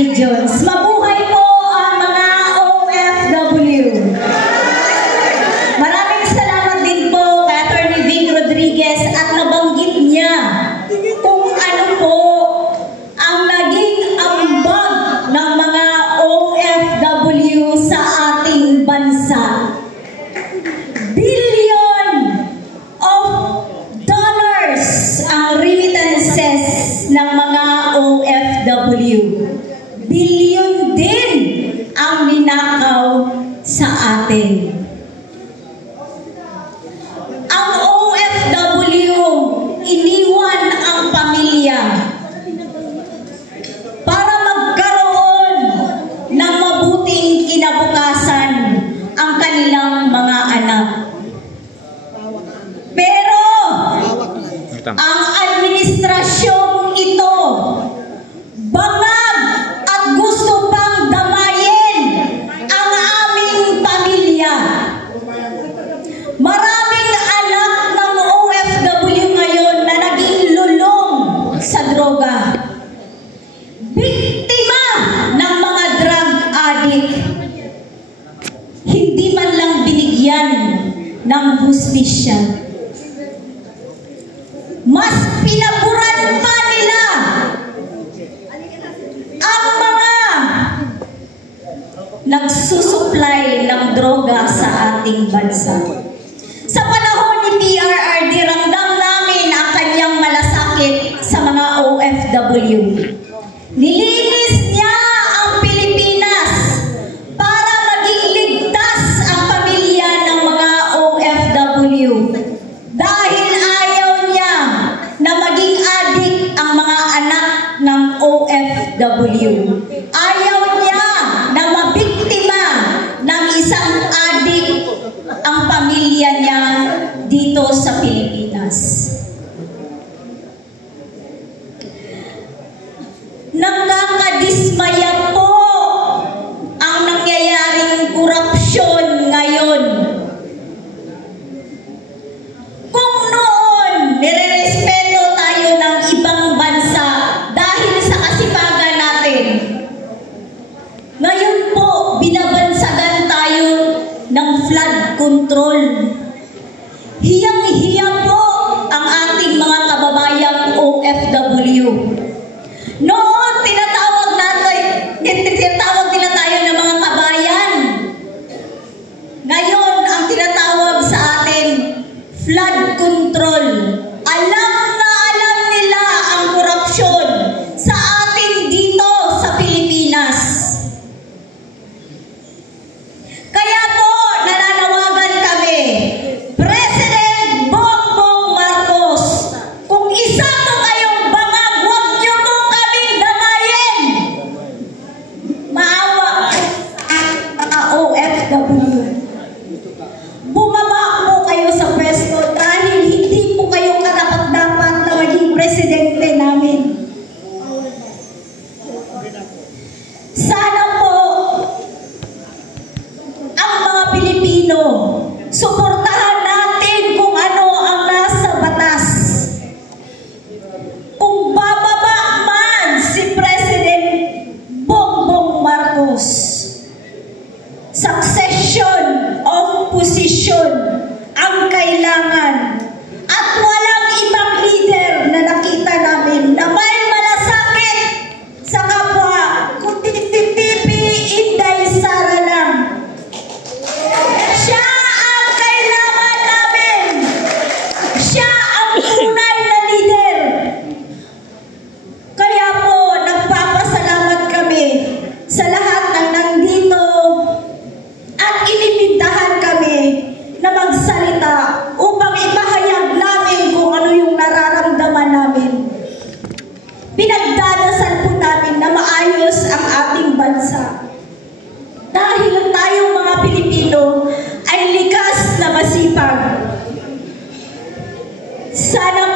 regions. Mabuhay po ang mga OFW. Maraming salamat din po kay Attorney Vic Rodriguez at nabanggit niya kung ano po ang naging ambag ng mga OFW sa ating bansa. Billion of dollars ang remittances ng mga OFW. Billion din ang ninakaw sa atin. Ang OFW, iniwan ang pamilya para magkaroon ng mabuting kinabukasan ang kanilang mga anak. Pero ang administrasyong ito bangag at gusto pang damayin ang aming pamilya. Maraming anak ng OFW ngayon na naging lulong sa droga. Biktima ng mga drug addict. Hindi man lang binigyan ng hustisya. Mas pinaburan pa nila ang mga nagsusupply ng droga sa ating bansa. Sa panahon ni PRRD, ramdam namin ang kanyang malasakit sa mga OFW. Nilinis niya ang Pilipinas para maging ligtas ang pamilya ng mga OFW. Dahil ayaw niya na maging addict ang mga anak ng OFW. Ayaw niya na mabiktima ng isang addict ang pamilya niya dito sa Pilipinas. Nakakadismaya po ang nangyayaring korupsyon ngayon. Kung noon, nirerespeto tayo ng ibang bansa dahil sa kasipagan natin. Ngayon po, binabansagan tayo ng flood control. Hiyang-hiya po ang ating mga kababayang OFW. Noon, tinatawag nila tayo ng mga kabayan. Ngayon, ang tinatawag sa atin, flood control. Alam na alam nila ang korupsyon sa atin dito sa Pilipinas. Kaya po, nananawagan kami, President Bongbong Marcos, kung isa po kayong bangag, huwag niyo po kaming damayin. Maawa ang mga OFW. Bumaba po kayo sa pwesto dahil hindi po kayo karapat-dapat na maging presidente namin. Sana po ang mga Pilipino, suportahan natin kung ano ang nasa batas. Kung bababa man si President Bongbong Marcos, succession of position ang kailangan at walang ibang leader na nakita namin na may malasakit sa kapwa kundi si PP Inday Sara lang. Siya ang kailangan namin. Siya ang tunay na leader. Kaya po, nagpapasalamat kami sa lahat ng nandito at inimbitahan kami na magsalita upang ipahayag namin kung ano yung nararamdaman namin. Pinagdadasal po namin na maayos ang ating bansa. Dahil tayong mga Pilipino ay likas na masipag. Sana